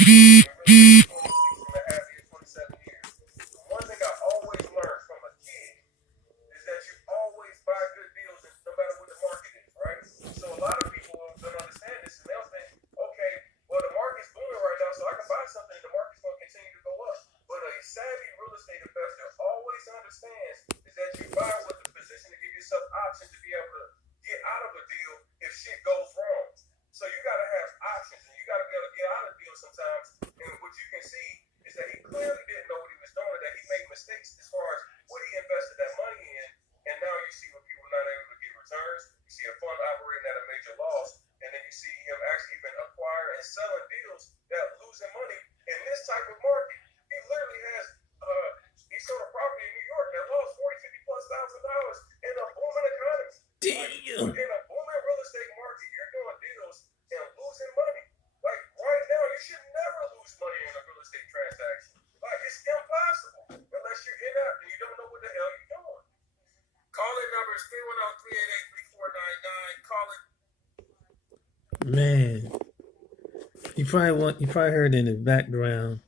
in real estate 26 and a half years, 27 years. One thing I always learned from a kid is that you always buy good deals no matter what the market is, right? So a lot of people don't understand this and they'll think, okay, well, the market's booming right now, so I can buy something and the market's going to continue to go up. But a savvy real estate investor always understands is that you buy with the position to give yourself options to be able to get out of a deal if shit goes wrong. So you got to have options and you got to be able to get out of deals sometimes. And what you can see is that he clearly didn't know what he was doing, that he made mistakes as far as what he invested that money in. And now you see when people not able to get returns, you see a fund operating at a major loss, and then you see him actually even acquiring and selling deals that losing money in this type of market. He literally has he sold a property in New York that lost 40, 50 plus $1,000 in a booming economy. Damn. Like, in a booming real estate market, you're doing deals and losing money. Like right now, you should never lose money in a real estate transaction. Like it's impossible unless you're in that and you don't know what the hell you're doing. Call in number is 310-388-3499. Call it. Man, you probably heard in the background,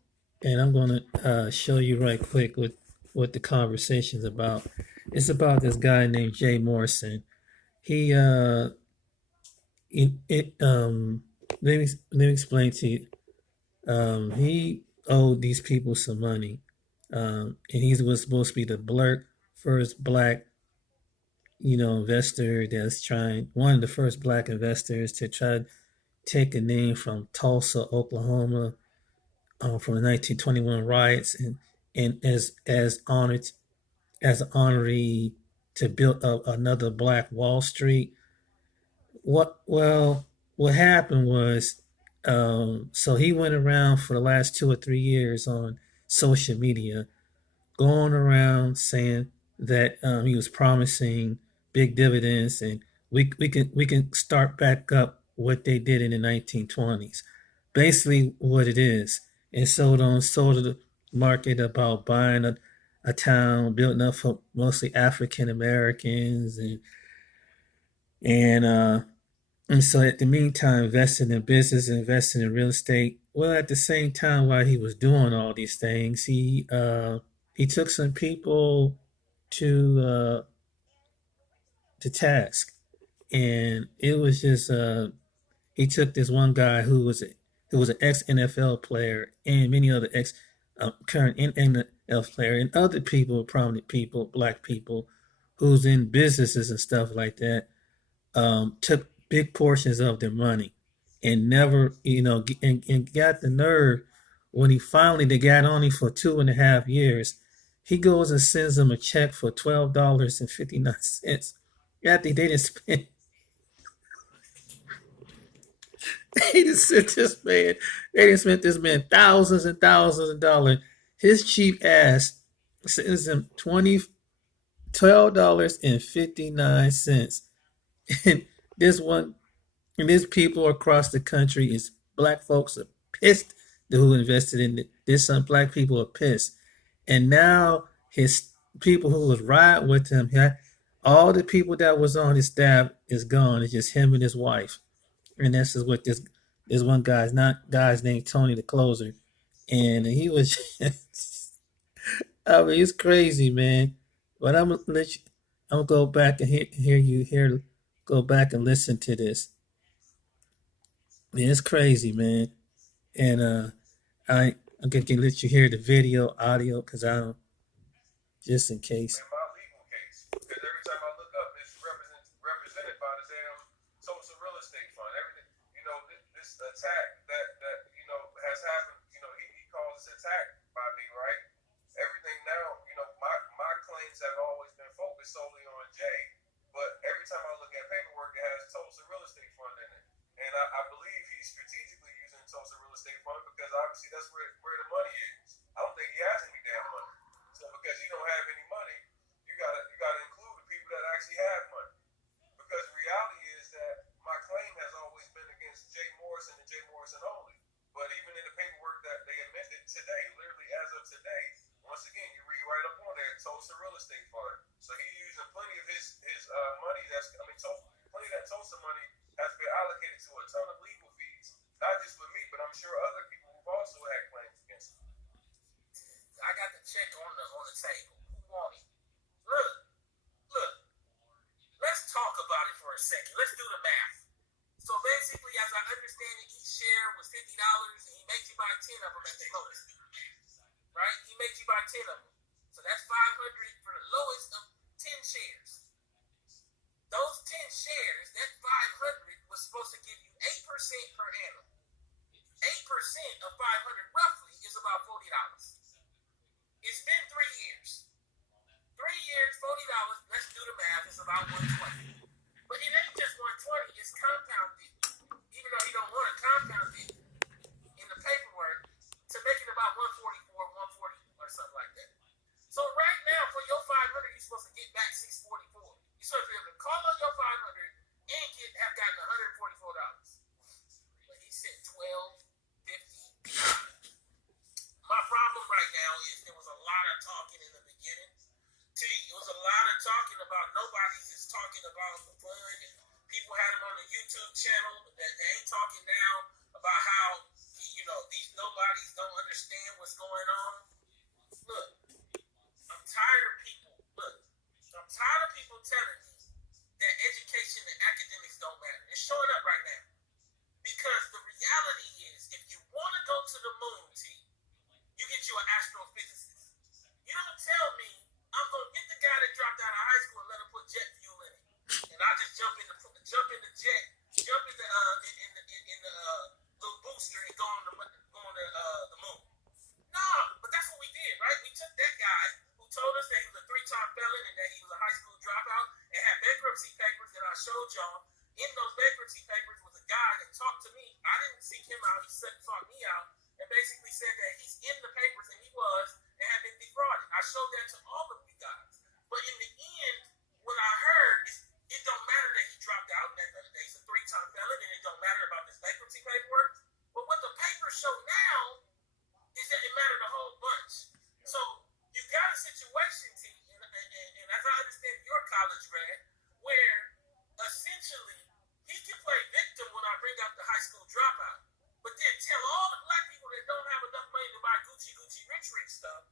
and I'm gonna show you right quick what the conversation's about. It's about this guy named Jay Morrison. He let me explain to you. He owed these people some money, and he was supposed to be the first black, investor that's trying one of the first black investors to try to take a name from Tulsa, Oklahoma, from the 1921 riots, and as honored as an honoree to build up another Black Wall Street. What happened was, so he went around for the last 2 or 3 years on social media, going around saying that he was promising big dividends, and we can start back up what they did in the 1920s. Basically, what it is, and sold the market about buying a town built up for mostly African Americans, and so at the meantime, investing in business, investing in real estate. Well, at the same time, while he was doing all these things, he took some people to task, and it was just he took this one guy who was an ex NFL player and many other ex current NFL player and other people, prominent people, black people, who's in businesses and stuff like that, took big portions of their money and never, and got the nerve when they got on him for 2.5 years. He goes and sends them a check for $12.59. After they didn't spend, they didn't sent this man, they didn't spend this man thousands and thousands of dollars. His cheap ass sends him $12.59, and this one and there's people across the country is black folks are pissed who invested in it. There's some black people are pissed. And now his people who was riding with him, all the people that was on his staff is gone. It's just him and his wife. And this is what this one guy's named Tony the closer. And he was I mean it's crazy, man. But I'm gonna go back and go back and listen to this. Yeah, it's crazy, man. And I'm gonna let you hear the video, audio, because I don't, just in case. In my legal case, because every time I look up, it's represented by the damn Tulsa Real Estate Fund. Everything, this attack that has happened. He calls this attack by me, right? Everything now, my claims have always been focused solely on Jay, but every time I look at paperwork, it has Tulsa Real Estate Fund in it, and I believe he's strategically using Tulsa Real Estate Fund because obviously that's where the money is. I don't think he has any damn money. So because you don't have any money, you gotta include the people that actually have money. Because the reality is that my claim has always been against Jay Morrison and Jay Morrison only. But even in the paperwork that they amended today, literally as of today, once again you read right up on there, Tulsa Real Estate Fund. So he's using plenty of his money. Plenty of that Tulsa money has been allocated to a ton of legal fees, not just with me, but I'm sure other people who've also share was $50, and he makes you buy 10 of them at the lowest. Right? He makes you buy 10 of them. So that's $500 for the lowest of 10 shares. Those 10 shares, that $500 was supposed to give you 8% per annum. 8% of $500 roughly is about $40. It's been 3 years. 3 years, $40. Let's do the math. It's about $120. But it ain't just $120. It's compounded. Even though you don't want to compound it in the paperwork to make it about $144, $140 or something like that. So right now, for your $500, you're supposed to get back $644. You're supposed to be able to call on your $500 and have gotten $144. But he said $1,250. My problem right now is there was a lot of talking in the beginning. It was a lot of talking about nobody's is talking about the fund, and people had him on the YouTube channel that they ain't talking now about how these nobodies don't understand what's going on. Look, I'm tired of people. I'm tired of people telling me that education and academics don't matter. It's showing up right now. Because the reality is, if you want to go to the moon, you get you an astrophysicist. You don't tell me I'm going to get the guy that dropped out of high school and let him put jet fuel in it. And I just jump in the jet, jump in the little booster and go on the moon. No, but that's what we did, right? We took that guy who told us that he was a 3-time felon and that he was a high school dropout and had bankruptcy papers that I showed y'all. In those bankruptcy papers was a guy that talked to me. I didn't seek him out. He sought me out and basically said that he's in the papers, and he was, and had been defrauded. I showed that to all of you guys. But in the end, what I heard is it don't matter that he dropped out, that he's a 3-time felon, and it don't matter about this bankruptcy paperwork. But what the papers show now is that it mattered a whole bunch. So you got a situation, and as I understand your college grad, where essentially he can play victim when I bring up the high school dropout, but then tell all the black people that don't have enough money to buy Gucci rich stuff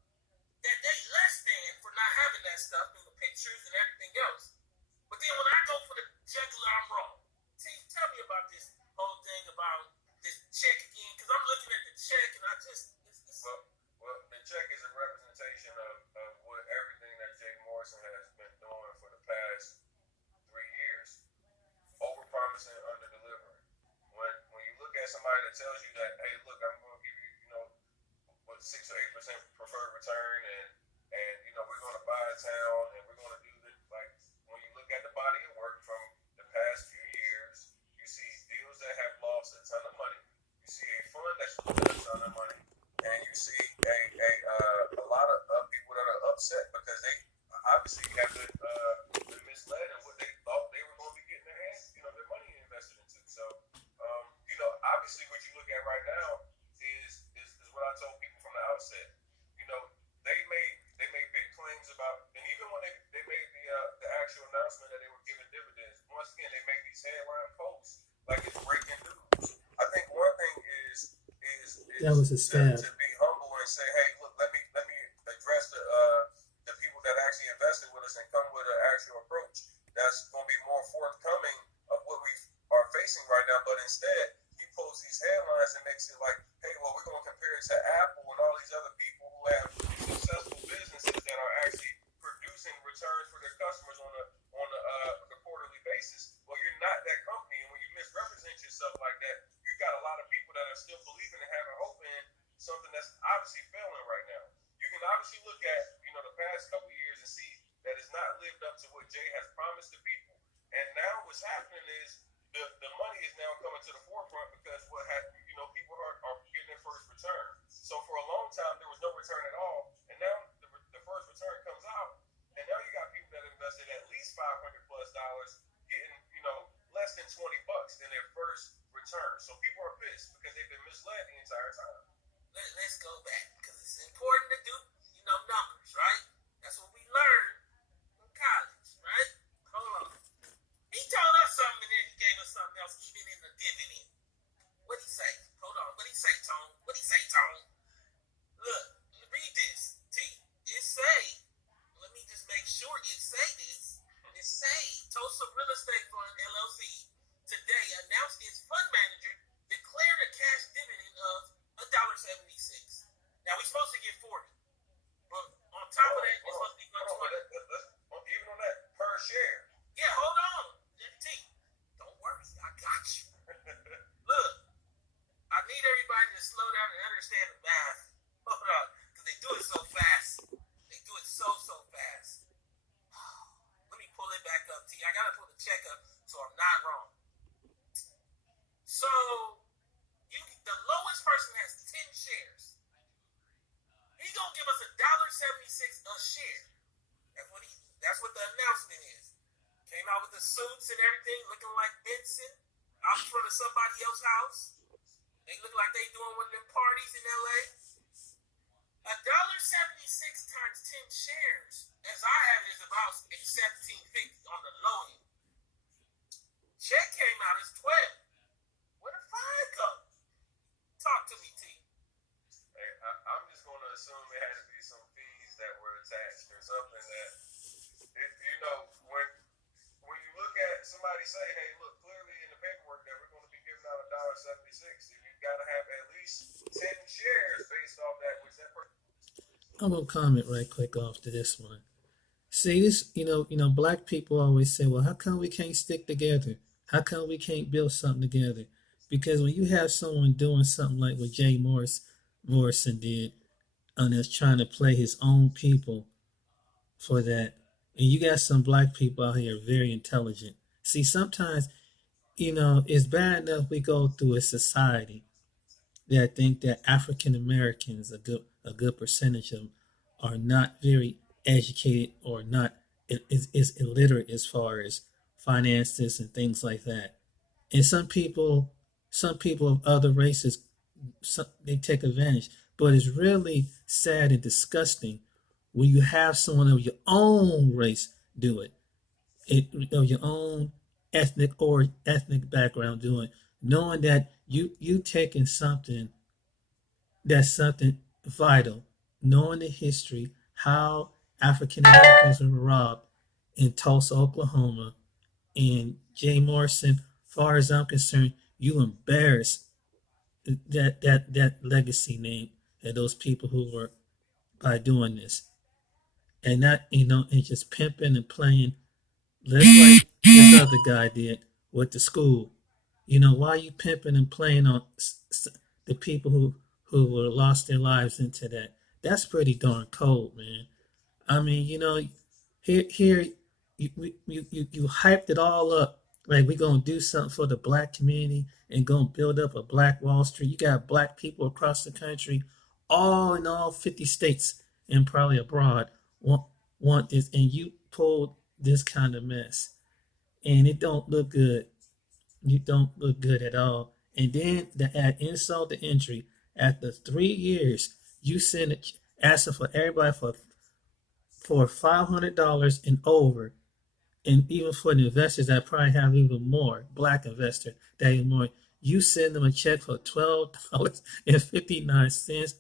that they less than for not having that stuff through the pictures and everything else. But then when I go for the jugular, I'm wrong. See, tell me about this whole thing about this check again, because I'm looking at the check and I just well, the check is a representation of what everything that Jay Morrison has been doing for the past 3 years. Over-promising, under-delivering. When you look at somebody that tells you that, hey, look, I'm going to give you, 6 or 8% preferred return, and we're going to buy a town, and we're going to do this. Like, when you look at the body of work from the past few years, you see deals that have lost a ton of money. You see a fund that's losing a ton of money, and you see a lot of people that are upset because they obviously have been misled in what they thought they were going to be getting their hands, their money invested into. So, obviously, what you look at right now is what I told people from the outset. They made big claims about, and even when they made the actual announcement that they were giving dividends, once again they make these headline posts like it's breaking news. I think one thing is that was a stab. To be humble and say, hey, look, let me address the people that actually invested with us and come with an actual approach that's going to be more forthcoming of what we are facing right now. But instead, he posts these headlines and makes it like, hey, well, we're going to compare it to Apple and all these other people who have successful businesses that are actually producing returns for their customers on a quarterly basis. Well, you're not that company, and when you misrepresent yourself like that, you got a lot of people that are still believing and having hope in something that's obviously failing right now. You can obviously look at the past couple of years and see that it's not lived up to what Jay has promised to people. And now what's happening is the money is now coming to the forefront because people are getting their first return. So for a long time there was no return at all, and now the first return comes out, and now you got people that invested at least $500+ getting less than $20 in their first return. So people are pissed because they've been misled the entire time. let's go back, because it's important to do numbers, right? That's what we learned in college, right? Hold on. He told us something and then he gave us something else, even in the dividend. What'd he say? Hold on. What'd he say, Tone? What'd he say, Tone? Look, read this, T. It say, let me just make sure it say this. It say, Tulsa RealEstate Fund, LLC, today announced its fund manager declared a cash to slow down and understand the math. Hold on, because they do it so fast. They do it so fast. Let me pull it back up, T. I gotta pull the check up so I'm not wrong. So the lowest person has 10 shares. He's gonna give us $1.76 a share. That's what the announcement is. Came out with the suits and everything, looking like Benson out in front of somebody else's house. They look like they doing one of them parties in LA. $1.76 times 10 shares, as I have it, is about $17.50 on the low end. Check came out as 12. Where the 5 go? Talk to me, T. Hey, I'm just going to assume it had to be some fees that were attached or something that, when you look at somebody say, hey, look, clearly in the paperwork that we're going to be giving out $1.76, you've got to have at least 10 shares based off that, which that person. I'm gonna comment right quick off to this one. See this, black people always say, well, how come we can't stick together? How come we can't build something together? Because when you have someone doing something like what Jay Morrison did, and is trying to play his own people for that, and you got some black people out here very intelligent. See, sometimes, it's bad enough we go through a society that think that African Americans, a good percentage of them, are not very educated or not is illiterate as far as finances and things like that. And some people of other races, they take advantage. But it's really sad and disgusting when you have someone of your own race do it, your own ethnic background doing, knowing that you taking something that's something vital, knowing the history, how African Americans were robbed in Tulsa, Oklahoma, and Jay Morrison, far as I'm concerned, you embarrass that legacy name and those people who were by doing this. And not, and just pimping and playing, just like this other guy did with the school. Why are you pimping and playing on the people who were lost their lives into that? That's pretty darn cold, man. I mean, here you hyped it all up like we're gonna do something for the black community and gonna build up a black Wall Street. You got black people across the country, all in all 50 states and probably abroad want this, and you pulled this kind of mess, and it don't look good. You don't look good at all. And then to add insult to injury, after 3 years, you send it asking for everybody for $500 and over, and even for the investors that probably have even more, black investor that even more, you send them a check for $12.59.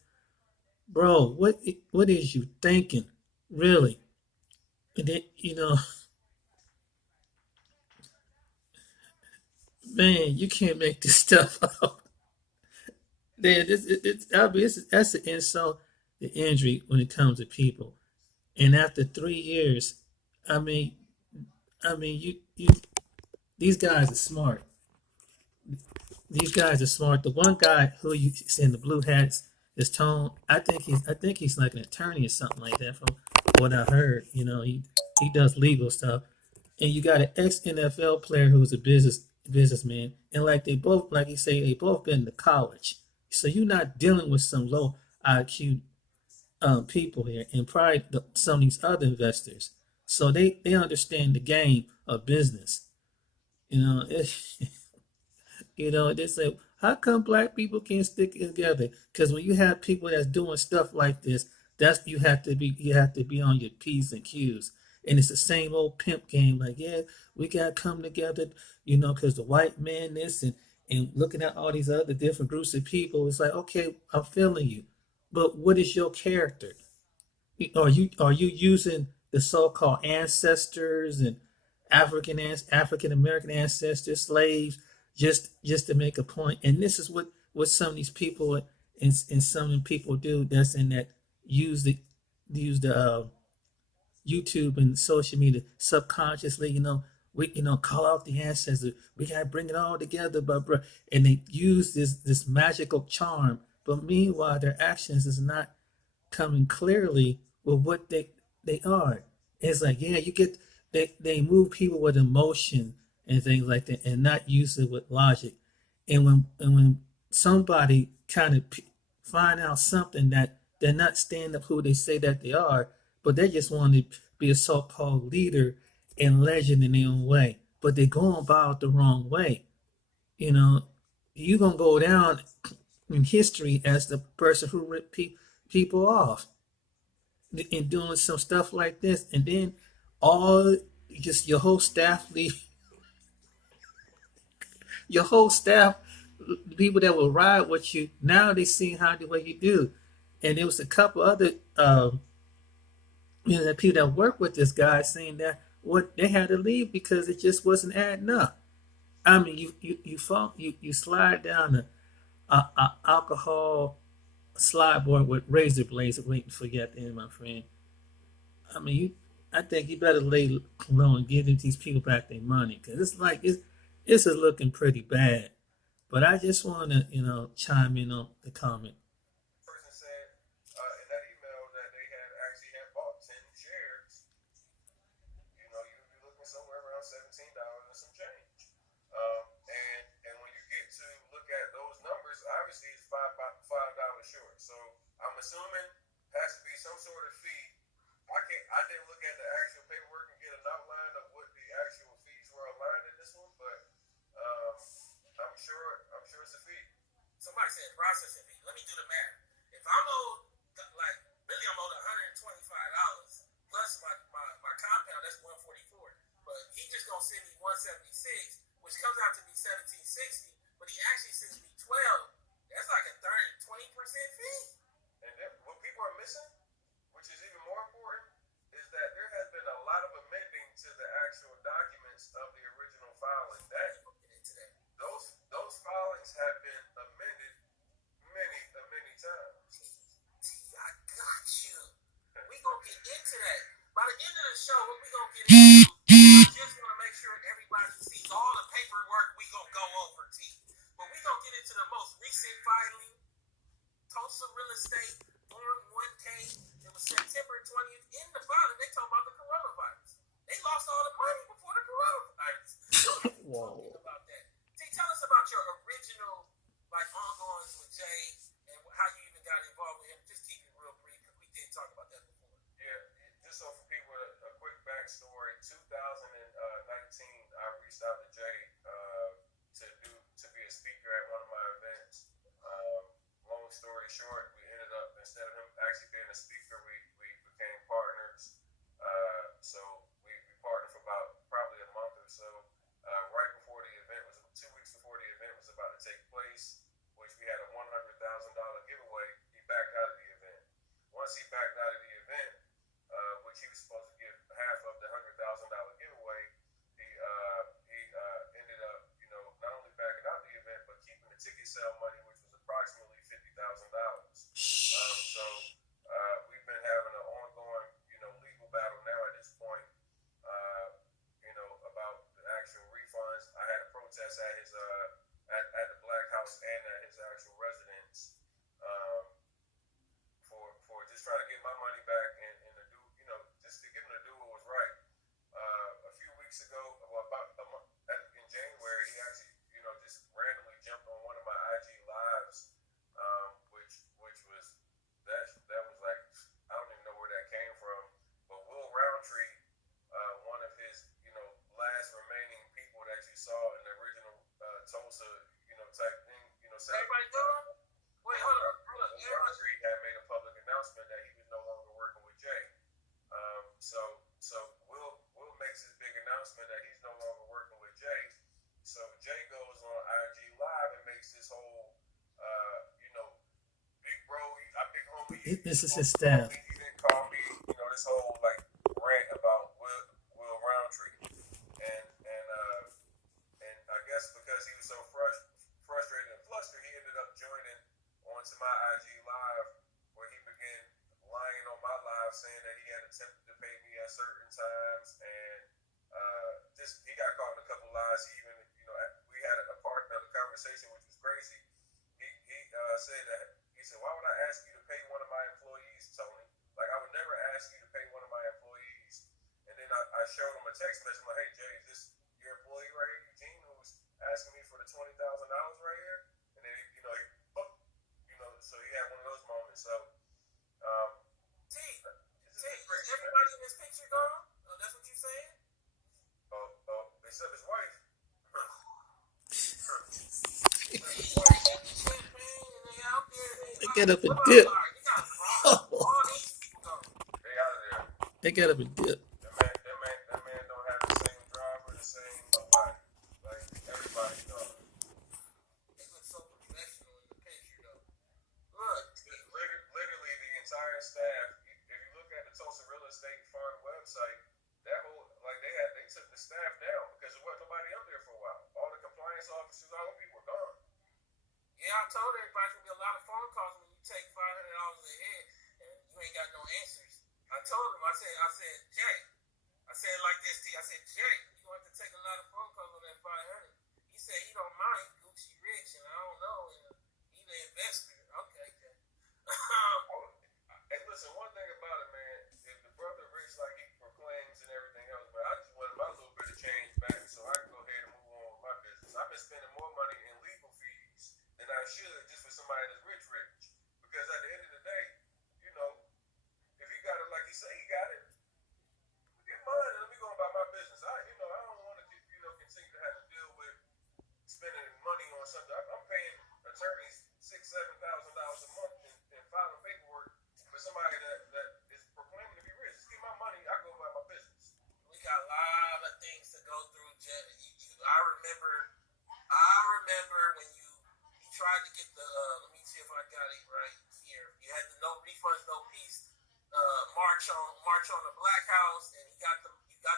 Bro, what is you thinking, really? And then, man, you can't make this stuff up. Man, that's an insult to injury when it comes to people. And after 3 years, I mean, you these guys are smart. These guys are smart. The one guy who you see in the blue hats is Tone. I think he's like an attorney or something like that. From what I heard, he does legal stuff. And you got an ex NFL player who's a businessman, and like you say, they both been to college. So you're not dealing with some low IQ people here, and probably some of these other investors. So they understand the game of business. They say, how come black people can't stick together? Because when you have people that's doing stuff like this, you have to be on your P's and Q's. And it's the same old pimp game. Like, yeah, we gotta come together, because the white man this and looking at all these other different groups of people, it's like, okay, I'm feeling you, but what is your character? Are you using the so-called ancestors and African American ancestors, slaves, just to make a point? And this is what some of these people and some of the people do that's in that use the YouTube and social media subconsciously, we call out the ancestors. We gotta bring it all together, but and they use this magical charm but meanwhile their actions is not coming clearly with what they are. It's like, yeah, you get they move people with emotion and things like that, and not use it with logic. And when somebody kind of find out something that they're not standing up who they say that they are, but they just want to be a so-called leader and legend in their own way, but they're going about it the wrong way. You know, you're gonna go down in history as the person who ripped people off and doing some stuff like this, and then all just your whole staff leave, your whole staff, the people that will ride with you. Now they see how the way you do, and there was a couple other the people that work with this guy saying that what they had to leave because it just wasn't adding up. I mean, you slide down a alcohol slide board with razor blades waiting for you at the end, my friend. I mean, I think you better lay low and give these people back their money because it's like this is looking pretty bad. But I just want to chime in on the comment. Person said in that email that they had bought 10 shares. You'd be looking somewhere around $17 and some change. And when you get to look at those numbers, obviously it's $5 short. So I'm assuming has to be some sort of fee. I didn't look at the actual paperwork and get an outline of what the actual fees were aligned in this one, but I'm sure it's a fee. Somebody said processing fee. Let me do the math. If I'm owed, like, really I'm owed $125 plus my compound, that's $144. But he just gonna send me $176, which comes out to be $1760. But he actually sends me $12. That's like a 20% fee. And then what people are missing, which is even more important, is that there has been a lot of amending to the actual documents of the original filing. Those filings have been amended many times. I got you. We gonna get into that. By the end of the show, what we gonna get into, I just want to make sure everybody sees all the paperwork we gonna go over, T. But we gonna get into the most recent filing, Tulsa RealEstate, Form 1K. It was September 20th. In the filing, they talking about the coronavirus. They lost all the money before the coronavirus. Whoa. About that. T, tell us about your original, ongoings with Jay and how you even got involved with him. Just keep it real brief because we did talk about that before. Yeah, just so for people, a quick backstory. 2019, I reached out to Jay to be a speaker at one of my events. Long story short, we ended up, instead of him actually being a speaker, we became partners. So we partnered for about probably a month or so. Right before the event 2 weeks before the event was about to take place, which we had a $100,000 giveaway. He backed out of the event. Once he backed out of the event, which he was supposed to give half of the $100,000 giveaway, he ended up, not only backing out the event, but keeping the ticket sale money, which was approximately $50,000. So we've been having an ongoing, legal battle now at this point, about the actual refunds. I had a protest at his at the Black House and at his actual residence for just trying to get my money back and to do, just to get him to do what was right. A few weeks ago, well, about a month in January, he actually, just randomly jumped on one of my IG lives, which was that was like, I don't even know where that came from, but Will Roundtree, one of his, last remaining people that you saw in the original Tulsa, type thing, Everybody doing? Wait, hold on. Roundtree had made a public announcement that he was no longer working with Jay. So Will makes his big announcement that he's no longer working with Jay. So Jay goes on IG Live and makes this whole, big bro, big homie. This is his staff. He didn't call me, this whole rant about Will Roundtree, and I guess because he was so frustrated and flustered, he ended up joining onto my IG Live, where he began lying on my live, saying that he had attempted to pay me at certain times, and he got caught in a couple lies. He even, we had a part of the conversation which was crazy. He said text message like, hey Jay, is this your employee right here, Eugene, who's asking me for the $20,000 right here? And then so he had one of those moments. So everybody in this picture gone? Oh, that's what you saying? Except his wife. They get up and dip. They got up and dip. That man don't have the same drive or the same nobody. Like everybody knows. They look so professional in the picture though. Look. Literally the entire staff, if you look at the Tulsa RealEstate Fund website, that whole they took the staff down because there wasn't nobody up there for a while. All the compliance officers, all the people were gone. Yeah, I told everybody there's gonna be a lot of phone calls when you take $500 a head and you ain't got no answers. I told him, I said, Jay, I said it like this to you. I said, Jay, you gonna have to take a lot of phone calls on that 500. He said he don't mind, Gucci rich, and I don't know, and he's an investor. Okay, Jay. Hey, listen, one thing about it, man, if the brother rich like he proclaims and everything else, but I just wanted my little bit of change back so I can go ahead and move on with my business. I've been spending more money in legal fees than I should just for somebody that's rich. Because at the end of the day, you know, if you got it like you say you got it, get mine and let me go about my business. I don't want to continue to have to deal with spending money on something. I'm paying attorneys $6,000-7,000 a month in filing paperwork for somebody that is proclaiming to be rich. Just give my money, I go about my business. We got a lot of things to go through, Jay. I remember when you tried to get the let me see if I got it right here. You had the no refunds, no peace march on the Black House, and you got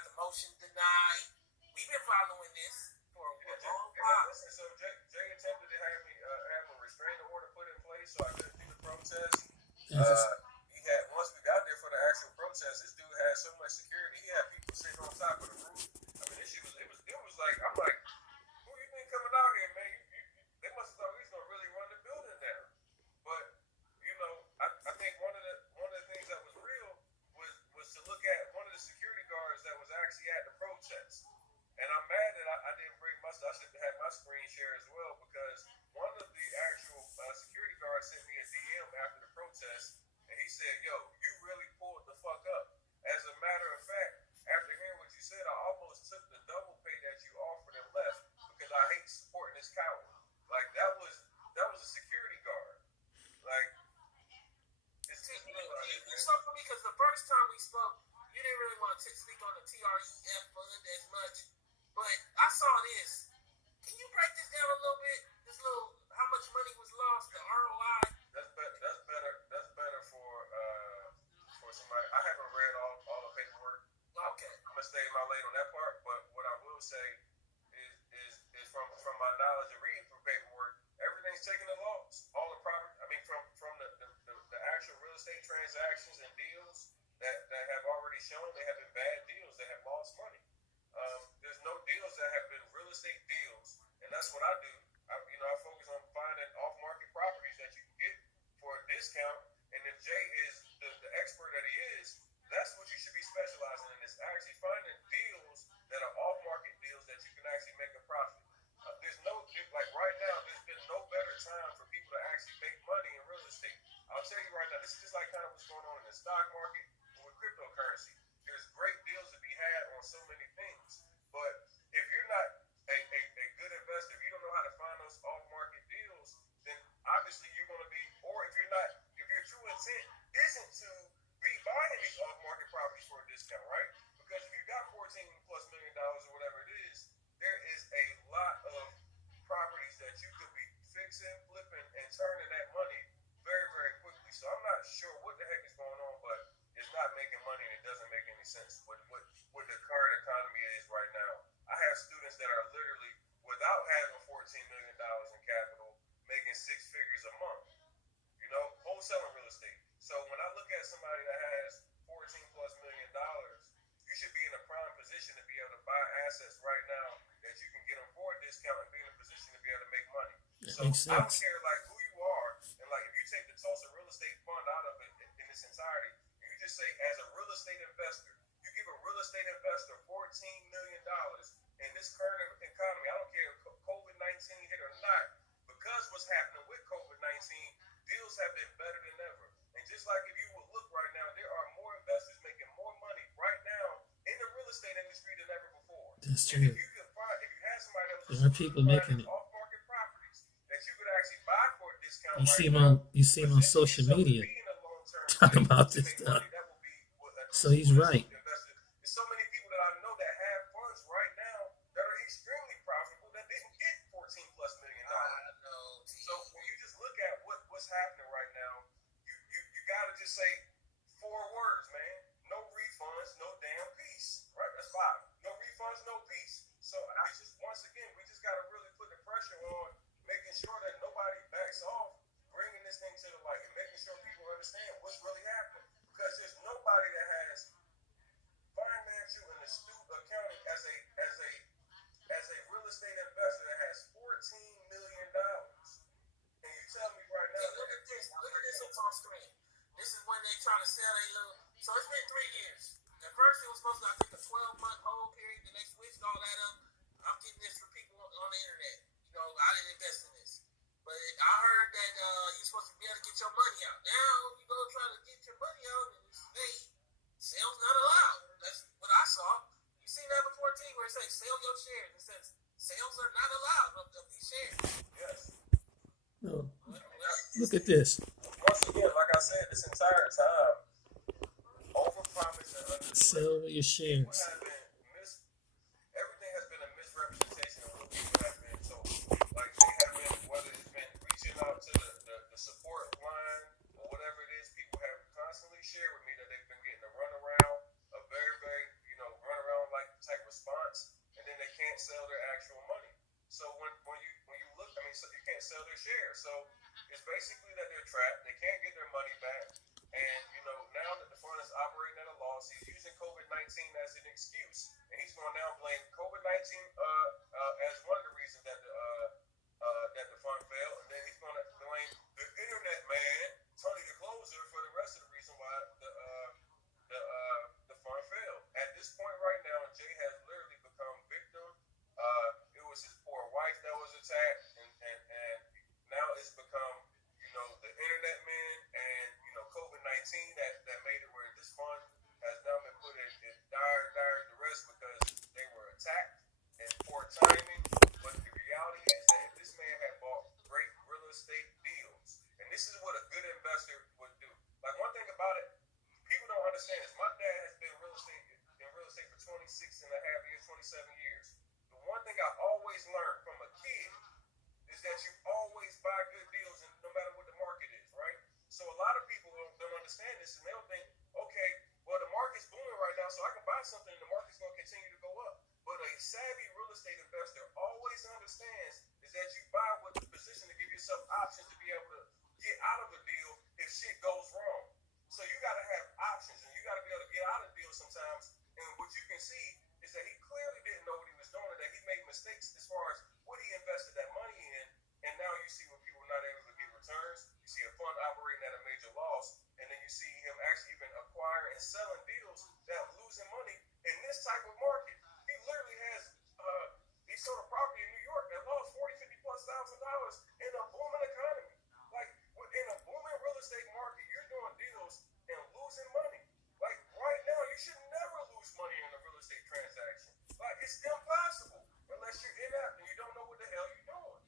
the motion denied. We've been following this for a long while. Listen, so Jay attempted to have me have a restraining order put in place so I couldn't do the protest. He had once we got there for the actual protest, this dude had so much security. He had people sitting on top of the roof. I mean, it was like I'm like, who you think coming out here, man? They must have thought we was gonna really run the building down. But I think one of the things that was real was to look at one of the security guards that was actually at the protest. And I'm mad that I didn't bring my stuff. I should have had my screen share as well because one of the actual security guards sent me a DM after the protest, and he said, "Yo, you really pulled the fuck up." As a matter of fact, after hearing what you said, I almost took the double pay that you offered and left because I hate supporting this coward. Like that was a security guard. Like it's something for me because the first time we spoke, you didn't really want to speak on the TREF fund as much, but I saw this. Can you break this down a little bit? This little how much money was lost, the ROI. That's better for somebody. I haven't read all the paperwork. Okay. I'm gonna stay in my lane on that part, but what I will say is from my knowledge of reading through paperwork, everything's taken a loss. All the property, I mean, from the actual real estate transactions and deals that have already shown they have been bad deals that have lost money. There's no deals that have been real estate deals, and that's what I do. I focus on finding off-market properties that you can get for a discount. And if Jay is the expert that he is, that's what you should be specializing in, is actually finding deals that are off-market deals that you can actually make a profit. Right now, there's been no better time for people to actually make money in real estate. I'll tell you right now, this is just like kind of what's going on in the stock market with cryptocurrency. There's great deals to be had on so many things. But if you're not a good investor, if you don't know how to find those off-market deals, then obviously you're going to be, or if your true intent isn't to be buying these off-market properties for a discount, right? Because if you got $14+ million or whatever it is, there is a lot of properties that you could be fixing, flipping, and turning that money very, very quickly. So I'm not sure what the heck is going on, but it's not making money and it doesn't make any sense what the current economy is right now. I have students that are literally, without having $14 million in capital, making 6 figures a month, wholesaling real estate. So when I look at somebody that has $14+ million, you should be in a prime position to be able to buy assets right now that you can get them for a discount and be in a position to be able to make money. That so makes sense. I don't care who you are, and if you take the Tulsa RealEstate Fund out of it in its entirety, you just say as a real estate investor, you give a real estate investor $14 deals have been better than ever. And just like if you would look right now, there are more investors making more money right now in the real estate industry than ever before. That's And true. if you had somebody that was There are people making it. off-market properties that you could actually buy for a discount You right see him now, on social media talking about this stuff. So he's right. There's so many people that I know that have funds right now that are extremely profitable that didn't get $14+ million. So when you just look at what's happening right now, you gotta just say 4 words, man. No refunds, no damn peace. Right? That's 5. No refunds, no peace. So I just once again we just gotta really put the pressure on making sure that nobody backs off, bringing this thing to the light and making sure people understand what's really happening. Because there's nobody that has financial and astute accounting as a real estate investor that has $14 million. And you tell me right now. Look at this on screen. This is when they try to sell a little. So it's been 3 years. At first it was supposed to, I think, a 12-month hold period. Then they switched all that up. I'm getting this from people on the internet. You know, I didn't invest in this. But I heard that you're supposed to be able to get your money out. Now you go try to get your money out and say sales not allowed. That's what I saw. You seen that before, T, where it says sell your shares. It says sales are not allowed of these shares. Yes. No. Look at this. Once again, like I said, this entire time, overpromise and underdeliver. Sell your shares. Everything has been a misrepresentation of what people have been told. Like they have been, whether it's been reaching out to the support line or whatever it is, people have constantly shared with me that they've been getting a runaround, a very, very, runaround like type response, and then they can't sell their actual money. So when you look, so you can't sell their shares. So it's basically that they're trapped. They can't get their money back. And, now that the fund is operating at a loss, he's using COVID-19 as an excuse. And he's going to now blame COVID-19 as one of the reasons that the fund failed. And then he's going to blame the internet man, Tony the Closer, for the rest of the reason why the fund failed. At this point right now, Jay has literally become victim. It was his poor wife that was attacked. And now it's become, the internet man and, COVID-19 that made it where this fund has now been put in dire duress because they were attacked and poor timing. But the reality is that if this man had bought great real estate deals, and this is what a good investor would do. Like one thing about it, people don't understand is my dad has been in real estate for 26 and a half years, 27 years. The one thing I always learned from a kid is that you always buy good deals and no matter what the market is, right? So a lot of people don't understand this and they'll think, okay, well the market's booming right now, so I can buy something and the market's going to continue to go up. But a savvy real estate investor always understands is that you buy with the position to give yourself options to be able to get out of a deal if shit goes wrong. So you got to have options and you got to be able to get out of deals sometimes. And what you can see is that he clearly didn't know what he was doing and that he made mistakes as far as what he invested that money in. And now you see when people are not able to get returns, you see a fund operating at a major loss, and then you see him actually even acquiring and selling deals that are losing money in this type of market. He literally has, he sold a property in New York that lost $40,000-$50,000 in a booming economy. Like in a booming real estate market, you're doing deals and losing money. Like right now, you should never lose money in a real estate transaction. Like it's impossible unless you're in that and you don't know what the hell you're doing.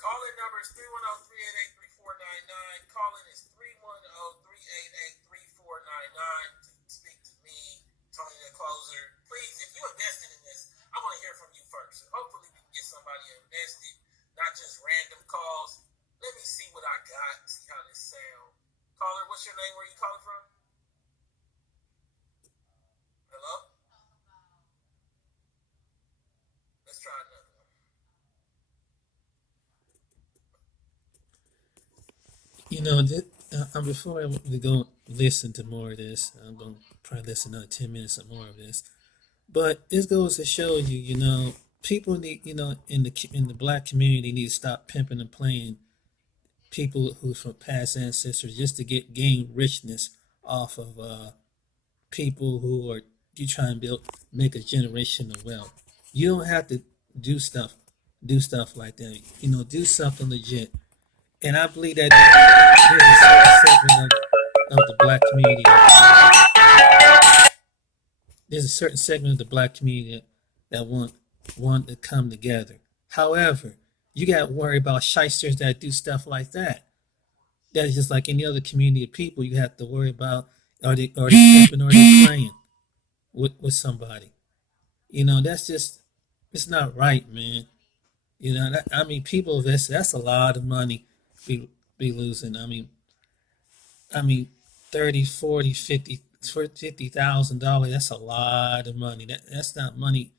Call-in number is 310-388-3499. Call-in is 310-388-3499 to speak to me, Tony the Closer. Please, if you invested in this, I want to hear from you first. Hopefully we can get somebody invested, not just random calls. Let me see what I got, see how this sounds. Caller, what's your name? Where are you calling from? Hello? Let's try another one. Before we go listen to more of this, I'm going to probably listen another 10 minutes or more of this. But this goes to show you, people need, in the black community need to stop pimping and playing people who's from past ancestors just to gain richness off of people who are you try and make a generation of wealth. You don't have to do stuff like that. Do something legit. And I believe that there's a certain segment of the black community. There's a certain segment of the black community that want to come together. However, you got to worry about shysters that do stuff like that. That's just like any other community of people. You have to worry about are they pimping or they playing with somebody. That's just it's not right, man. I mean, people invest. That's a lot of money be losing. I mean, 30, 40, 50, $50,000. That's a lot of money. That's not money,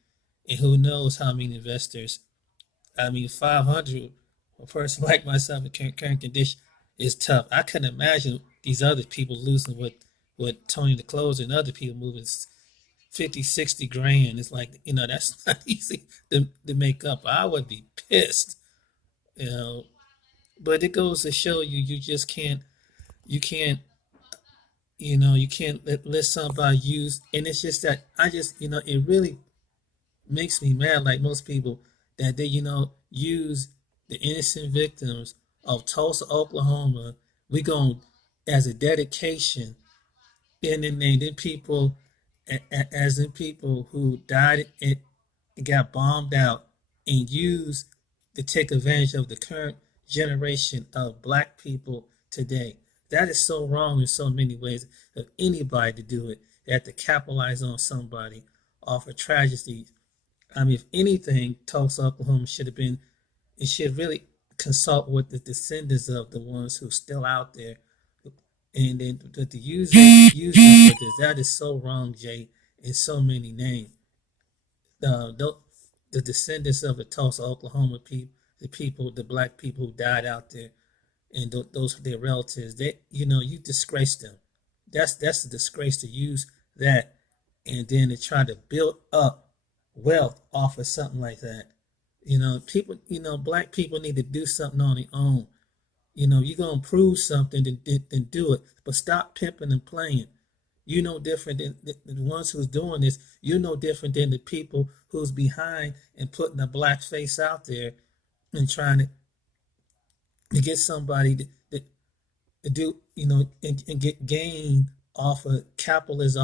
and who knows how many investors. I mean, 500. A person like myself in current condition is tough. I couldn't imagine these other people losing with Tony the Closer and other people moving 50, 60 grand. It's like, that's not easy to make up. I would be pissed, you know. But it goes to show you just can't, you can't, you can't let somebody use. And it's just that it really makes me mad, like most people, that they, use the innocent victims of Tulsa, Oklahoma. We going as a dedication, and then people, as in people who died and got bombed out and used to take advantage of the current generation of black people today. That is so wrong in so many ways. If anybody to do it, they have to capitalize on somebody off a tragedy. I mean, if anything, Tulsa, Oklahoma should have been, it should really consult with the descendants of the ones who are still out there. And then to use them for this, that is so wrong, Jay, in so many names. The descendants of the Tulsa, Oklahoma people, the black people who died out there, and those their relatives, you disgrace them. That's a disgrace to use that, and then to try to build up wealth off of something like that. People, black people need to do something on their own. You're gonna prove something, then do it, but stop pimping and playing. You know different than the ones who's doing this. You know different than the people who's behind and putting a black face out there and trying to get somebody to do, and get gain off of capitalism,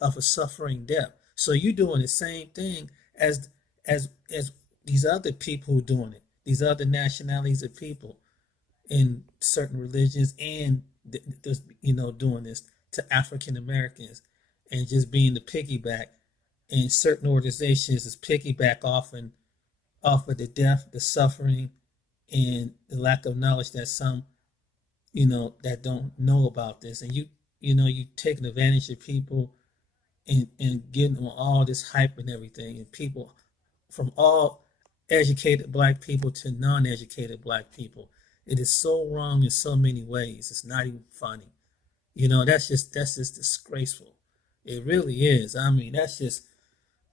off of suffering death. So you're doing the same thing as these other people who are doing it. These other nationalities of people in certain religions, and doing this to African Americans, and just being the piggyback. And certain organizations is piggyback off of the death, the suffering, and the lack of knowledge that some that don't know about this. And you taking advantage of people, and getting them all this hype and everything, and people from all educated black people to non-educated black people. It is so wrong in so many ways. It's not even funny. That's just disgraceful. It really is. I mean, that's just.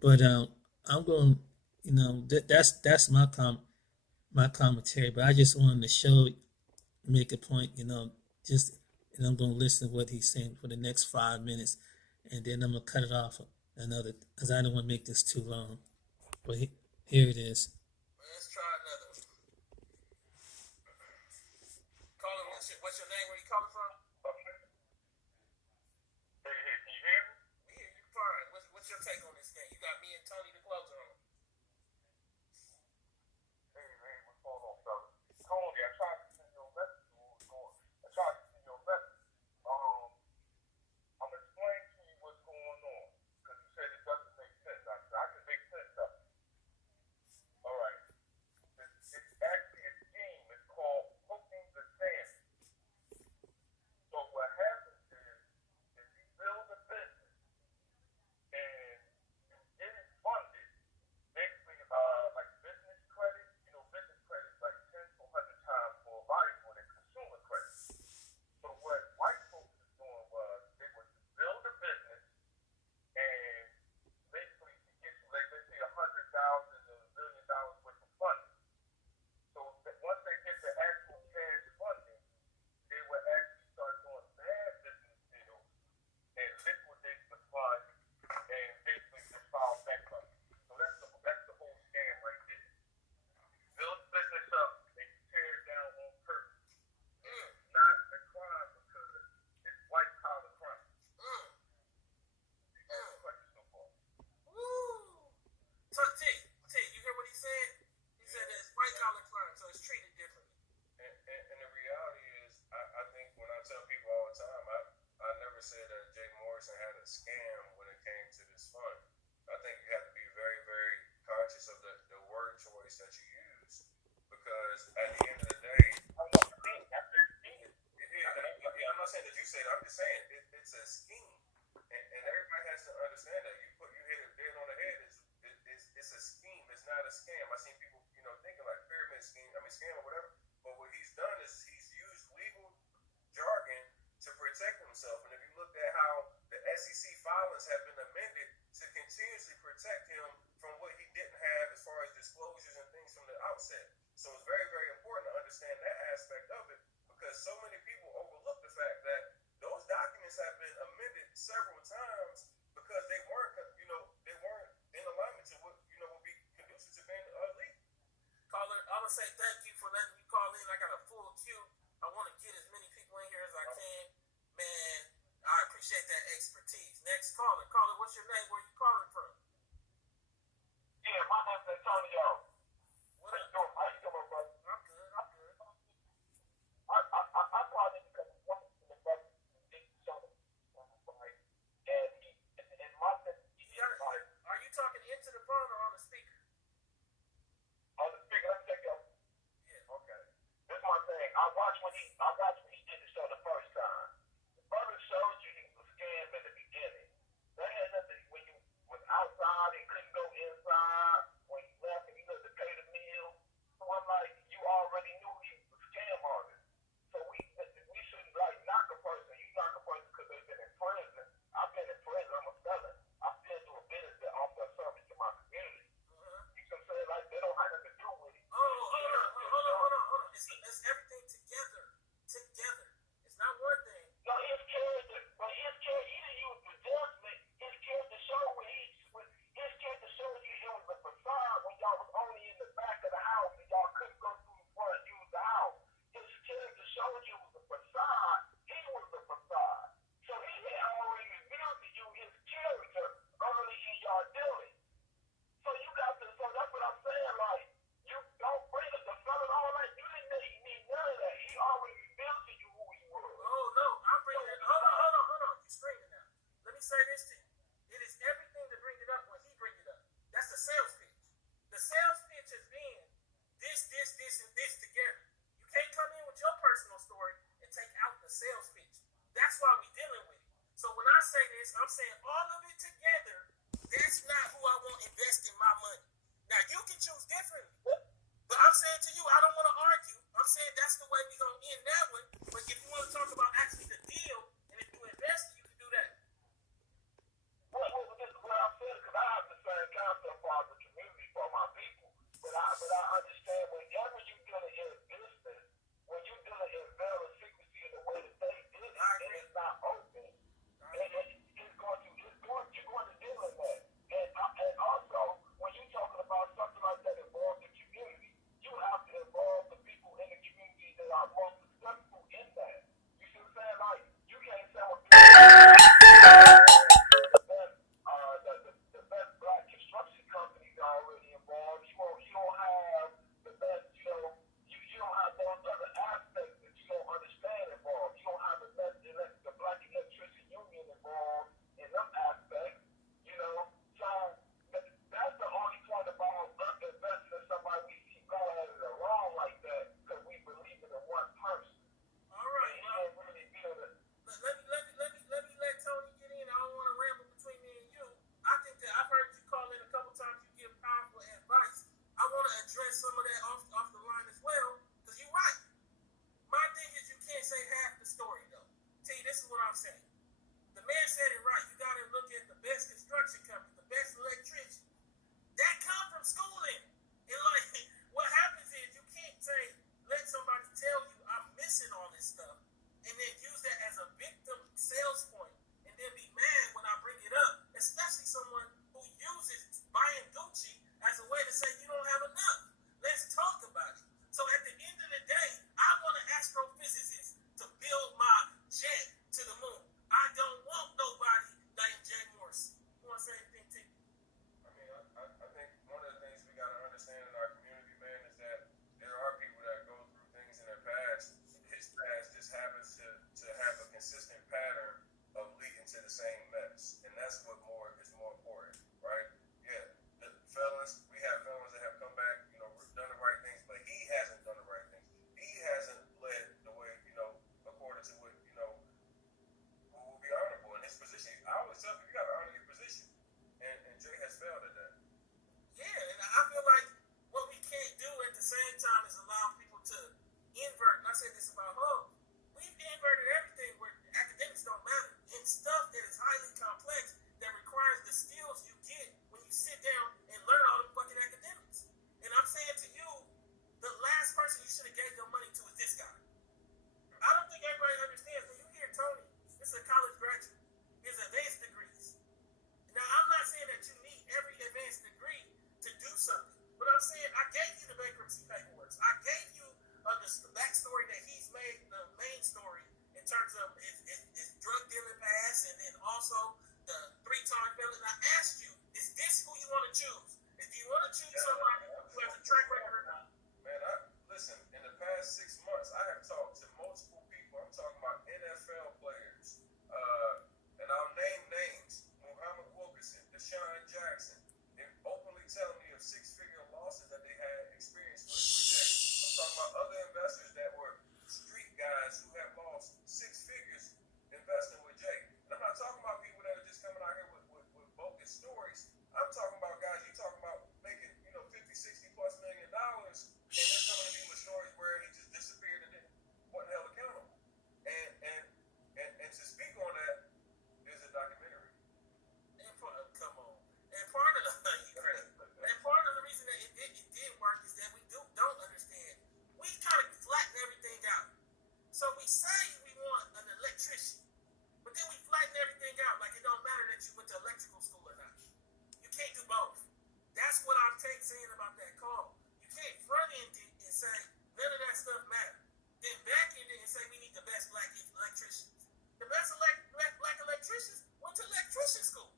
But I'm going. That's my commentary. But I just wanted to make a point. Just, and I'm going to listen to what he's saying for the next 5 minutes, and then I'm going to cut it off another, because I don't want to make this too long. But here it is. Let's try another one. Caller, what's your name? Where you calling from? Hey, can you hear me? We hear you fine. What's your take on this thing? You got me and Tony the Closer on. Hey, what's going on, brother? Tony, I tried to send you a message. I tried to send you a message. I'm explaining to you what's going on, because you said it doesn't make sense. I said I can make sense of it. All right. It's actually a scheme. It's called hooking the sand. So what name? Where you calling from? Yeah, my name's Antonio. What up? How you doing, brother? I'm good. I'm good. I called in because one of the brothers did show me, right? And my like, Are you talking into the phone or on the speaker? on the speaker, let me take your. Yeah. Okay. This is my thing. I watched when he did the show the first time. The brother showed you he was a scam in the beginning. That had nothing when you was outside and couldn't go inside. When you left and you had to pay the meal. So I'm like, you already knew he was a scam artist. So we shouldn't like knock a person. You knock a person because they've been in prison. I've been in prison. I'm a felon. I still do a business that offer service to my community. You can say like they don't have nothing to do with it. Hold on. It's everything together. It's not one thing. No, his character, but his character, he didn't use the judgment. His character showed his character showed you it was a facade when y'all was only in the back of the house and y'all couldn't go through the front and use the house. His character showed you it was a facade. He was a facade. So he had already revealed to you his character early in y'all dealing. So you got to, so that's what I'm saying, like, you don't bring up the felon all that. You didn't need none of that. He already revealed to you who he was. Oh no, I'm bringing it. Hold on. You screaming now. Let me say this to you. It is everything to bring it up when he bring it up. That's the sales pitch. The sales pitch has been this, and this together. You can't come in with your personal story and take out the sales pitch. That's why we dealing with it. So when I say this, I'm saying all of it together. That's not who I want investing my money. Now you can choose differently. But I'm saying to you, I don't want to argue. I'm saying that's the way we're going to end that one. But if you want to talk about actually the deal, and if you invest, you can do that. Well, this is what I'm saying, because I have the same concept for the community, for my people. But I understand whenever you're dealing in business, when you're dealing in veil and secrecy in the way that they did it, and it's not open, you're going to deal with that. And also, when you're talking about something like that involves the community, you have to involve the people in the community that are most successful in that. You see what I'm saying? Like, you can't say the best black construction companies are already involved. You don't have the best, you don't have those other aspects that you don't understand involved. You don't have the best the black electrician union involved in them aspects, So that's the only point about us investing in somebody we see going at it wrong like that because we believe in the one person. All right. And he really feel that. Let me let Tony get in. I don't want to ramble between me and you. I think that I've heard you call in a couple times. You give powerful advice. I want to address some of that off the line as well, because you're right. My thing is you can't say half the story though. T, this is what I'm saying. The man said it right. You got to look at the best construction company, the best electrician. That come from schooling. And like, what happens is you can't say, let somebody tell you I'm missing all this stuff, and then use that as a victim sales point, and then be mad when I bring it up, especially someone who uses buying Gucci as a way to say you don't have enough. Let's talk about it. So at the end of the day, I want an astrophysicist to build my jet to the moon. I don't want nobody named Jay Morrison. You want to say anything, T? I mean, I think one of the things we got to say we want an electrician, but then we flatten everything out like it don't matter that you went to electrical school or not. You can't do both. That's what I'm saying about that call. You can't front end it and say none of that stuff matters. Then back end it and say we need the best black electricians. The best black electricians went to electrician school.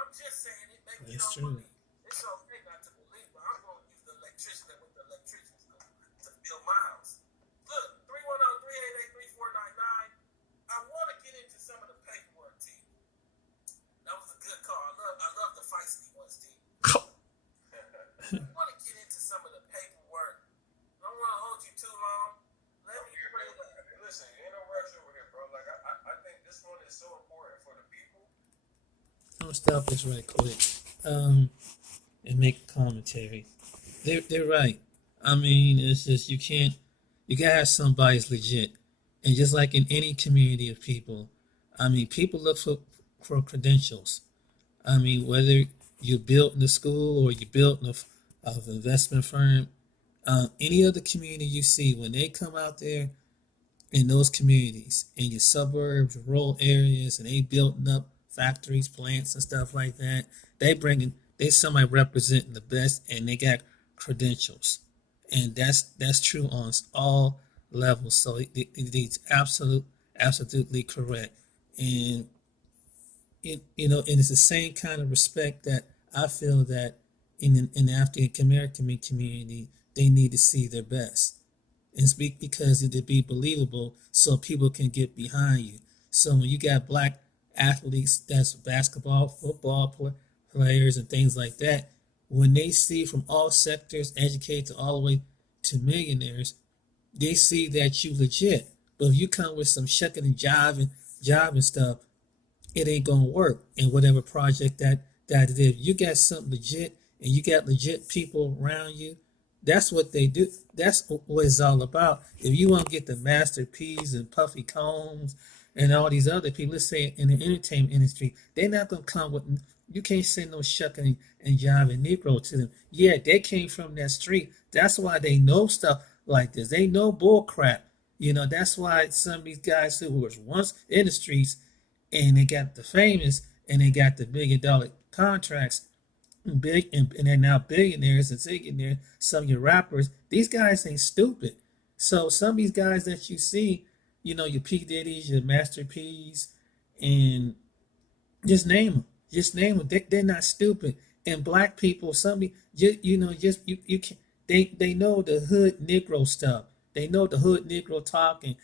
I'm just saying it. Maybe you don't believe. It's okay not to believe, but I'm going to use the electrician that went to electrician school to build my house. Look, 310-388-3499. I want to get into some of the paperwork, T. That was a good call. I love the feisty ones, T. I want to get into some of the paperwork. I don't want to hold you too long. Let me pray that. Listen, ain't no rush over here, bro. Like I think this one is so important for the people. I'm gonna stop this right quick, and make a commentary. They're right. I mean, it's just you gotta have somebody's legit, and just like in any community of people, I mean, people look for credentials. I mean, whether you built in the school or you built in an investment firm, any other community you see, when they come out there in those communities, in your suburbs, rural areas, and they building up factories, plants, and stuff like that, they somebody representing the best, and they got credentials, and that's true on all levels. So it's absolutely correct, and and it's the same kind of respect that I feel that in the African American community they need to see their best and speak, because it'd be believable so people can get behind you. So when you got black athletes, that's basketball, football players, and things like that, when they see from all sectors, educated all the way to millionaires, they see that you legit. But if you come with some shucking and jiving stuff, it ain't gonna work in whatever project that it is. You got something legit, and you got legit people around you. That's what they do. That's what it's all about. If you want to get the Master P's and Puffy Combs and all these other people, let's say in the entertainment industry, they're not gonna come with. You can't say no shucking and jiving Negro to them. Yeah, they came from that street. That's why they know stuff like this. They know bull crap. That's why some of these guys who was once in the streets and they got the famous and they got the $1 billion contracts, big and they're now billionaires and zillionaires. Some of your rappers, these guys ain't stupid. So some of these guys that you see, your P Diddy's, your Master P's, and just name them. They're not stupid. And black people, you can. They know the hood Negro stuff. They know the hood Negro talk and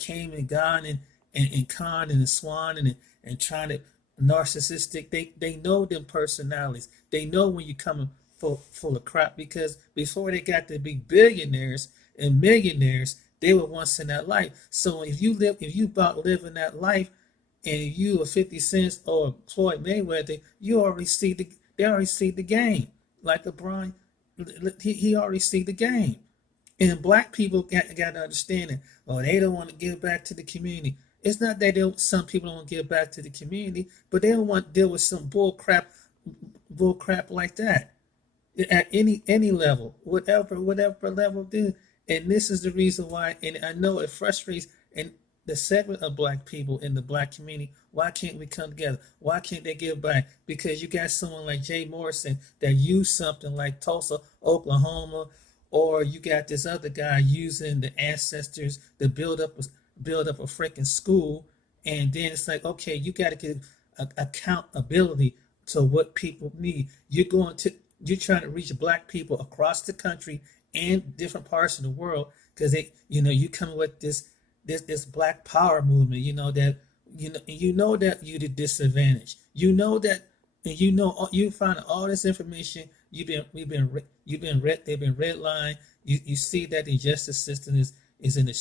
came and gone and con and swan and trying to narcissistic. They know them personalities. They know when you coming full of crap, because before they got to be billionaires and millionaires, they were once in that life. So if you about living that life, and you are 50 Cent or Floyd Mayweather, they already see the game. Like LeBron, he already see the game. And black people got to understand it. Oh, they don't want to give back to the community. It's not that some people don't want to give back to the community, but they don't want to deal with some bull crap like that at any level, whatever level, dude. And this is the reason why, and I know it frustrates and the segment of black people in the black community. Why can't we come together? Why can't they give back? Because you got someone like Jay Morrison that used something like Tulsa, Oklahoma, or you got this other guy using the ancestors to build up a freaking school, and then it's like, okay, you got to give accountability to what people need. You're trying to reach black people across the country and different parts of the world, because you come with this black power movement. That you're the disadvantage. That, and you find all this information. They've been redlined. You see that the justice system is in the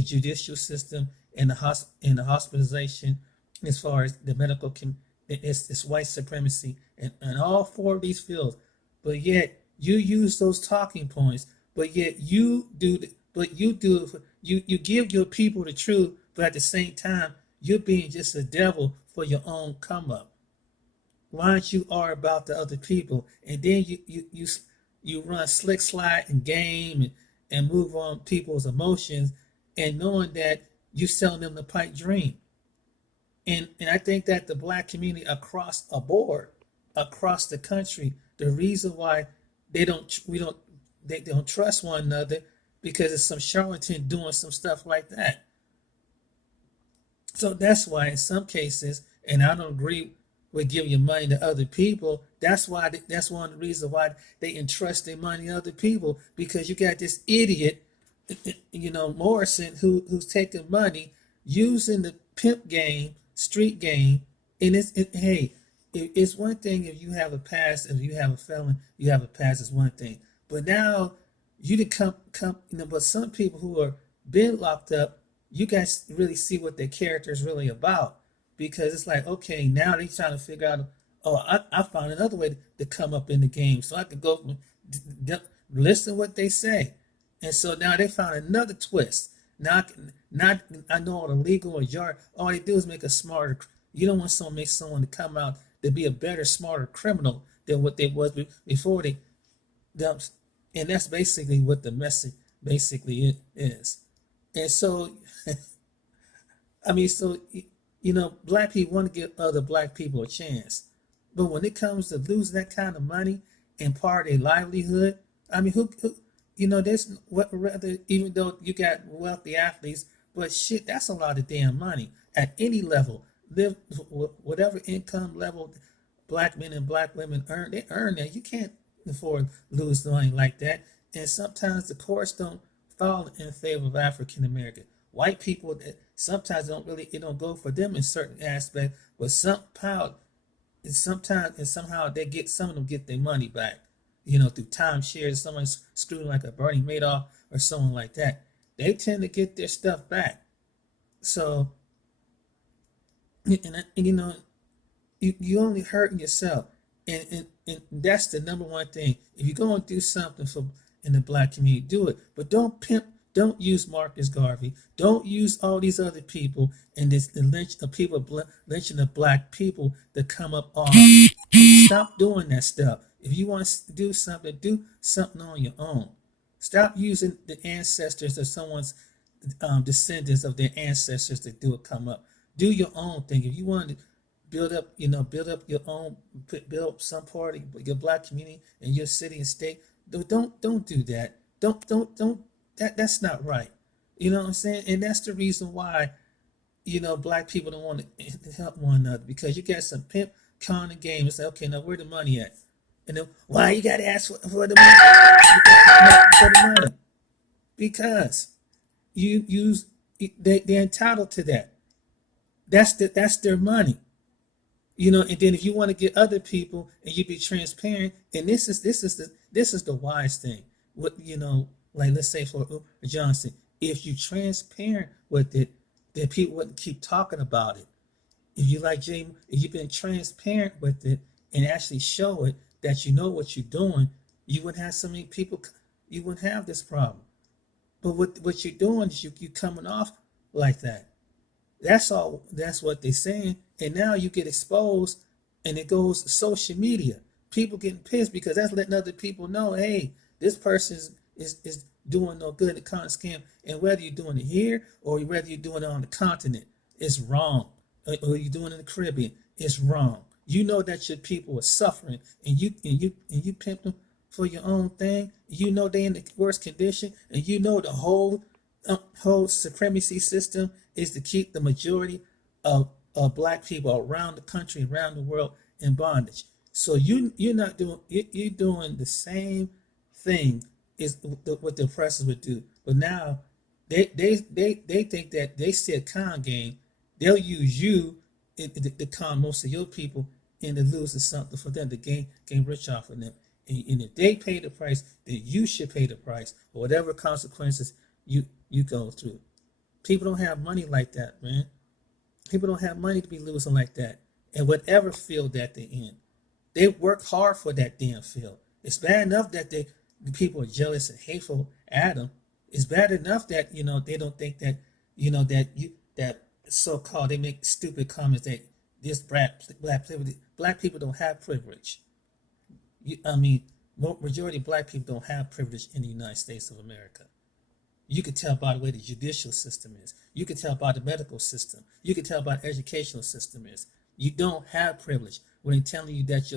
judicial system and the hospitalization, as far as the medical it's white supremacy and all four of these fields. But yet you use those talking points. But yet you give your people the truth, but at the same time you're being just a devil for your own come up. Why aren't you all about the other people? And then you run slick slide and game and move on people's emotions, and knowing that you selling them the pipe dream. And I think that the black community across a board, across the country, the reason why they don't trust one another because it's some charlatan doing some stuff like that. So that's why in some cases, and I don't agree with giving your money to other people. That's one of the reasons why they entrust their money to other people, because you got this idiot, Morrison, who's taking money, using the pimp game, street game, and hey, it's one thing if you have a past, if you have a felon, you have a past is one thing, but now you to come, but some people who are been locked up, you guys really see what their character is really about, because it's like, okay, now they're trying to figure out, oh, I found another way to come up in the game, so I could go listen what they say, and so now they found another twist. Not I know all the legal or yard. All they do is make a smarter. You don't want someone to make someone to come out to be a better, smarter criminal than what they was before they. And that's basically what the message basically is. And so, I mean, so black people want to give other black people a chance, but when it comes to losing that kind of money and part of their livelihood, I mean, who there's rather, even though you got wealthy athletes, but shit, that's a lot of damn money at any level. Live whatever income level black men and black women earn, they earn that. You can't afford to lose money like that. And sometimes the courts don't fall in favor of African American. White people sometimes it don't go for them in certain aspects, but somehow some of them get their money back, through timeshares. Someone's screwing like a Bernie Madoff or someone like that. They tend to get their stuff back. So, and you only hurting yourself, and that's the number one thing. If you're going to do something in the black community, do it, but don't pimp. Don't use Marcus Garvey. Don't use all these other people and lynching the black people to come up on. Stop doing that stuff. If you want to do something on your own. Stop using the ancestors of someone's descendants of their ancestors to do it. Come up. Do your own thing. If you want to build up your own, build up some part of your black community in your city and state. Don't do that. Don't. That's not right. You know what I'm saying? And that's the reason why, black people don't want to help one another, because you got some pimp con and game. It's like, okay, now where the money at? And then why you got to ask for the money? Because they're entitled to that. That's their money. And then if you want to get other people and you be transparent, and this is the wise thing. Like let's say for Johnson, if you transparent with it, then people wouldn't keep talking about it. If you've been transparent with it and actually show it that you know what you're doing, you wouldn't have so many people. You wouldn't have this problem. But what you're doing is you coming off like that. That's all. That's what they're saying. And now you get exposed, and it goes to social media. People getting pissed because that's letting other people know, hey, this person is doing no good at con scam, and whether you're doing it here or whether you're doing it on the continent, it's wrong. Or you're doing it in the Caribbean, it's wrong. You know that your people are suffering, and you pimp them for your own thing. You know they in the worst condition, and you know the whole supremacy system is to keep the majority of black people around the country, around the world in bondage. So you're doing the same thing is what the oppressors would do. But now they think that they see a con game. They'll use you to con most of your people into losing something for them to gain rich off of them. And if they pay the price, then you should pay the price or whatever consequences you go through. People don't have money like that, man. People don't have money to be losing like that. And whatever field that they're in, they work hard for that damn field. It's bad enough that the people are jealous and hateful at them. It's bad enough that they don't think that that so-called, they make stupid comments that this black people don't have privilege. Majority of black people don't have privilege in the United States of America. You could tell by the way the judicial system is. You could tell by the medical system. You could tell by the educational system is. You don't have privilege when they're telling you that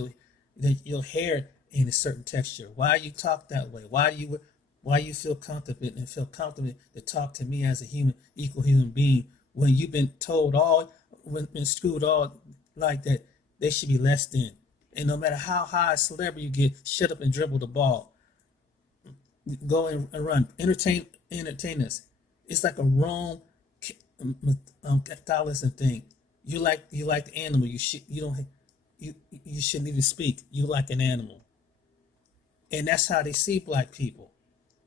your hair in a certain texture. Why you talk that way? Why you feel comfortable and feel comfortable to talk to me as a equal human being when you've been told been screwed all like that, they should be less than. And no matter how high a celebrity you get, shut up and dribble the ball. Go and run. Entertain us. It's like a Rome Catholicism thing. You like the animal. You shouldn't even speak. You like an animal. And that's how they see black people.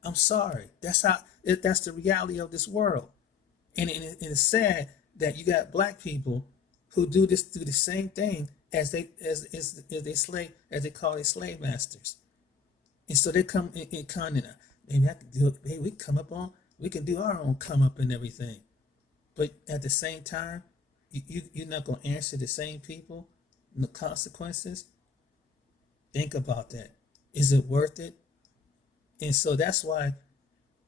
I'm sorry. That's the reality of this world. And it's sad that you got black people who do the same thing as they call their slave masters. And so they come in continent. Maybe we have to do it. Maybe we can do our own come up and everything. But at the same time, you're not gonna answer the same people the consequences. Think about that. Is it worth it? And so that's why,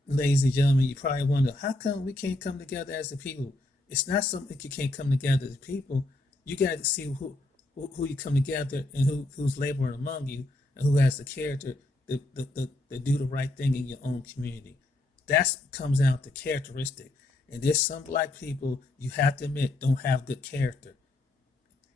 ladies and gentlemen, you probably wonder, how come we can't come together as a people? It's not something you can't come together as a people. You got to see who you come together and who's laboring among you and who has the character to do the right thing in your own community. That comes down to characteristic. And there's some black people, you have to admit, don't have good character.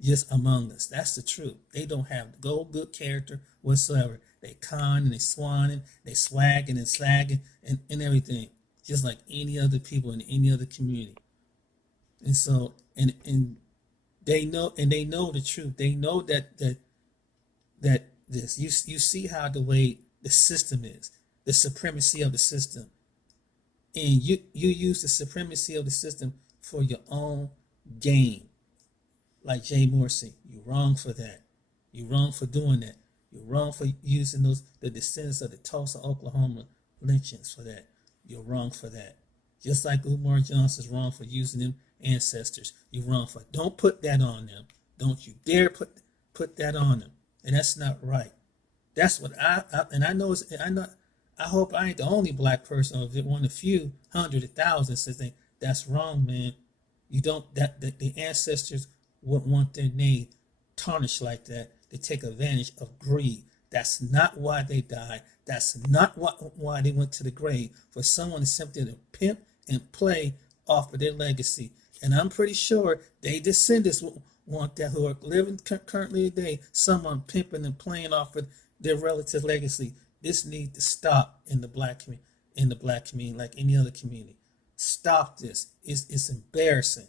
Just among us. That's the truth. They don't have good character whatsoever. They con and they swanning, they swagging and slagging and everything. Just like any other people in any other community. And so and they know the truth. They know that this you see how the way the system is, the supremacy of the system. And you use the supremacy of the system for your own gain. Like Jay Morrison, you're wrong for that. You're wrong for doing that. You're wrong for using the descendants of the Tulsa, Oklahoma lynchings for that. You're wrong for that. Just like Umar Johnson's wrong for using them ancestors. You're wrong for. Don't put that on them. Don't you dare put that on them. And that's not right. That's what I hope I ain't the only black person, or one of the few hundred of thousands that think that's wrong, man. You don't that the ancestors wouldn't want their name tarnished like that. They take advantage of greed. That's not why they died. That's not why they went to the grave. For someone simply to pimp and play off of their legacy. And I'm pretty sure they descendants want that, who are living currently today, someone pimping and playing off of their relative legacy. This needs to stop in the black community, like any other community. Stop this. It's embarrassing.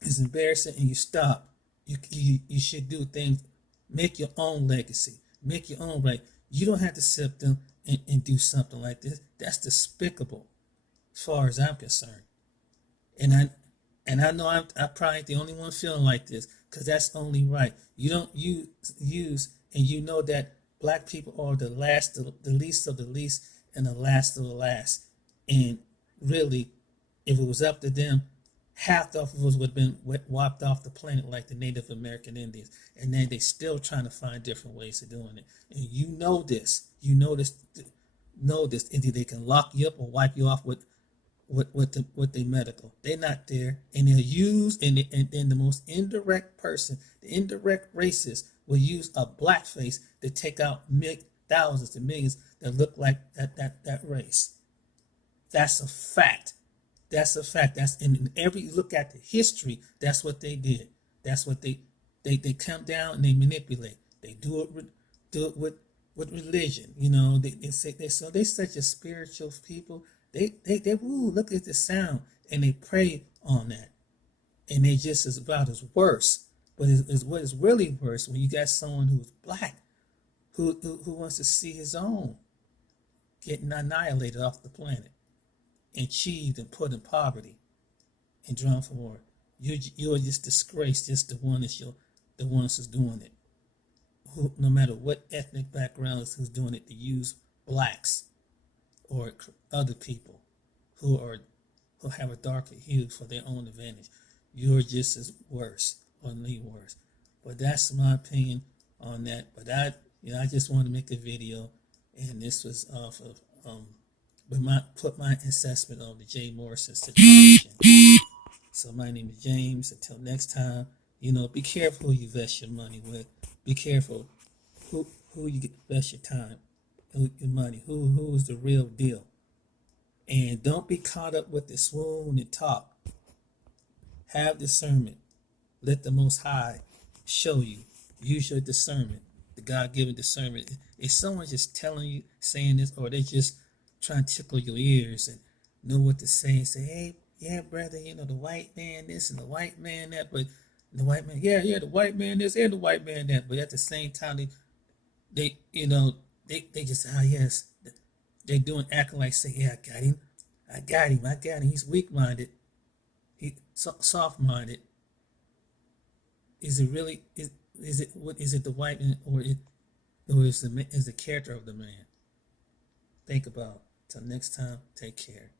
It's embarrassing, and you stop. You should do things. Make your own legacy. Make your own right. You don't have to accept them and do something like this. That's despicable, as far as I'm concerned. And I know I'm probably the only one feeling like this, because that's only right. You don't use, and you know that black people are the least of the least, and the last of the last. And really, if it was up to them, half of us would have been wiped off the planet like the Native American Indians. And then they still trying to find different ways of doing it. And you know this. You know this. Either they can lock you up or wipe you off with the medical. They're not there. And they'll use, and the most indirect person, the indirect racist, will use a blackface to take out thousands to millions that look like that race. That's a fact. That's a fact. That's in every look at the history. That's what they did. That's what they come down and they manipulate. They do it with religion. You know, they such a spiritual people. They look at the sound and they prey on that, and they just as about as worse. But what is really worse when you got someone who's black, who wants to see his own getting annihilated off the planet, and achieved and put in poverty and drawn for war. You're just disgraced. Just the ones who's doing it. Who, no matter what ethnic background is who's doing it, to use blacks or other people who have a darker hue for their own advantage. You're just as worse, or only worse. But that's my opinion on that. But I just wanted to make a video, and this was off of put my assessment on the Jay Morrison situation. So my name is James. Until next time, be careful who you invest your money with. Be careful who you invest your time, your money. Who is the real deal? And don't be caught up with the swoon and talk. Have discernment. Let the Most High show you. Use your discernment, the God-given discernment. If someone's just telling you, saying this, or they just trying to tickle your ears and know what to say and say, hey, yeah, brother, the white man this and the white man that, but the white man, yeah, the white man this and the white man that, but at the same time, they just, yes, they're acting like, say, yeah, I got him, he's weak-minded, he's soft-minded. Is it really, is it the white man, or is the character of the man? Think about it. Till next time, take care.